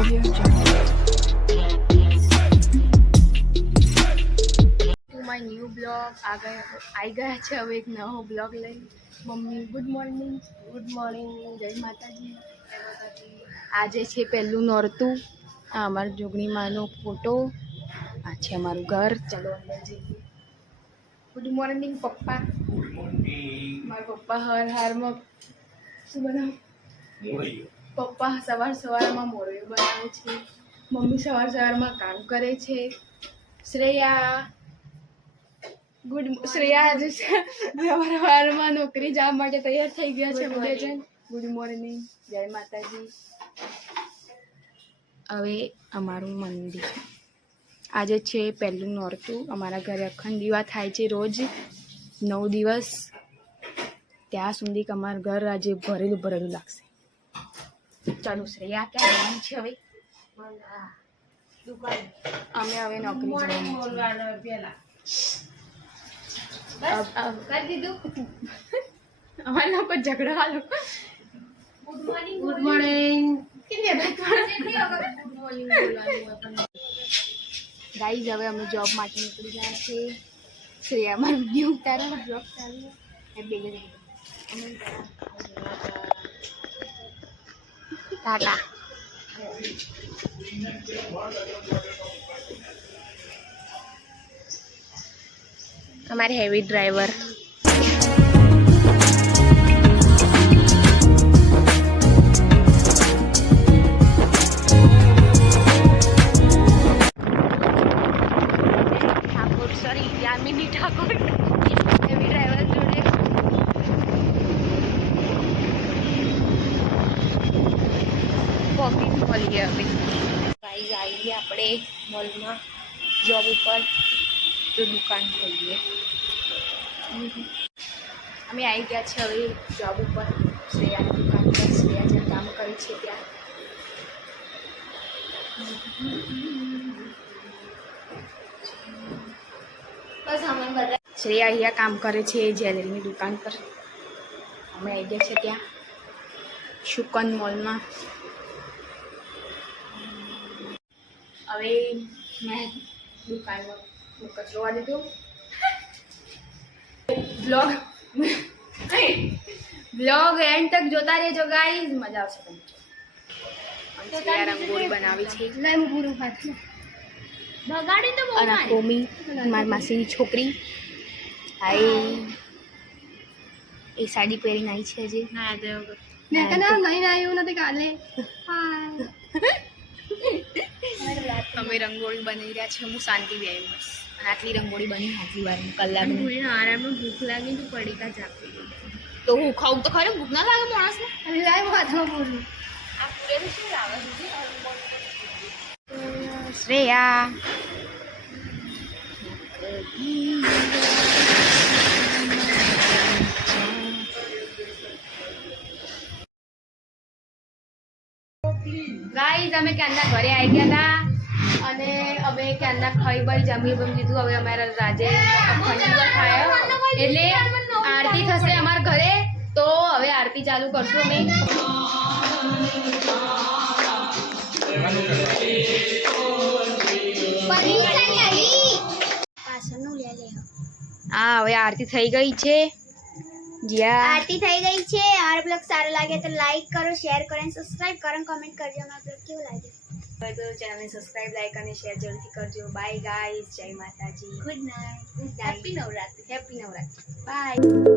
My new blog આવી ગયા છે હવે એક નવો બ્લોગ લઈ. Mummy good morning. જય માતાજી. આજે છે પહેલું નોરતું. આ અમારા જોગણી માનો ફોટો. આ છે અમારું ઘર. ચલો અંદર જઈએ. ગુડ મોર્નિંગ પપ્પા. મારા પપ્પા હારમાં શું બનાવ? પપ્પા સવારમાં મોરૈયો બનાવે છે. મમ્મી સવારમાં કામ કરે છે. શ્રેયા આજે સવારમાં નોકરી જવા માટે તૈયાર થઈ ગયા છે. બધાજન ગુડ મોર્નિંગ. જય માતાજી. હવે અમારું મંદિર. આજે છે પહેલું નોરતું. અમારા ઘરે અખંડ દીવા થાય છે રોજ 9 દિવસ. ત્યાં સુધી અમારું ઘર આજે ભરેલું લાગશે. ચાલો શ્રેયા ક્યાં જવાનું છે હવે? અમે હવે નોકરી જવાનું પેલા કરી દીધું. અમારા લોકો ઝઘડો હાલો. Good morning. ગાઈઝ હવે અમે જોબ માટે નીકળી ગયા છે. શ્રેયા અમારું વિડીયો ઉતારવા જોબ ચાલુ. ટાટા. हमारे heavy driver Thakur sorry Yamini Thakur heavy driver जोड़े वॉकिंग मॉल गया अभी गाइस आइए अपने मॉल में जॉब ऊपर तो दुकान खोलिए. અમે આવી ગયા છે હવે જોબ ઉપર. શ્રેયાની દુકાન પર શ્રેયા જ્યાં કામ કરે છે ત્યાં. શ્રેયા અહીંયા કામ કરે છે જ્વેલરીની દુકાન પર. અમે આવી ગયા છે ત્યાં શુકન મોલમાં. હવે મેં દુકાનમાં કચરો વાળી દીધો. બ્લોગ એન્ડ તક જોતા રહેજો ગાઈઝ, મજા આવશે તમને. શ્રેયા રંગોળી બનાવી છે. અને કોમી મારી માસીની છોકરી એ સાડી પહેરીને આવી છે હજી. અમે રંગોળી બનાવી રહ્યા છે. હું શાંતિ બે બસ. અને આટલી રંગોળી બની આટલી વાર કલાક. આરામમાં ભૂખ લાગી તો પડીકા જ આપી તો હું ખાવું તો ખરું. ભૂખ ના લાગે માણસને? શ્રેયા ગાઈઝ અમે ક્યાંના ઘરે આવી ગયા હતા અને અમે ક્યાંના ખાઈ બાઈ જમી લીધું. હવે અમારા રાજે અખંડ ખાયો એટલે આરતી થશે અમારા ઘરે. તો હવે આરતી ચાલુ કરશું અમે. હા હવે આરતી થઈ ગઈ છે. આરતી થઈ ગઈ છે. આ બ્લોગ સારો લાગે તો લાઈક કરો, શેર કરો અને સબસ્ક્રાઇબ કરો અને કમેન્ટ કરજો અમારો બ્લોગ કેવો લાગે. તો ચેનલને સબસ્ક્રાઇબ, લાઈક અને શેર જરૂરથી કરજો. Bye guys. જય માતાજી. Good night. Happy Navratri. By.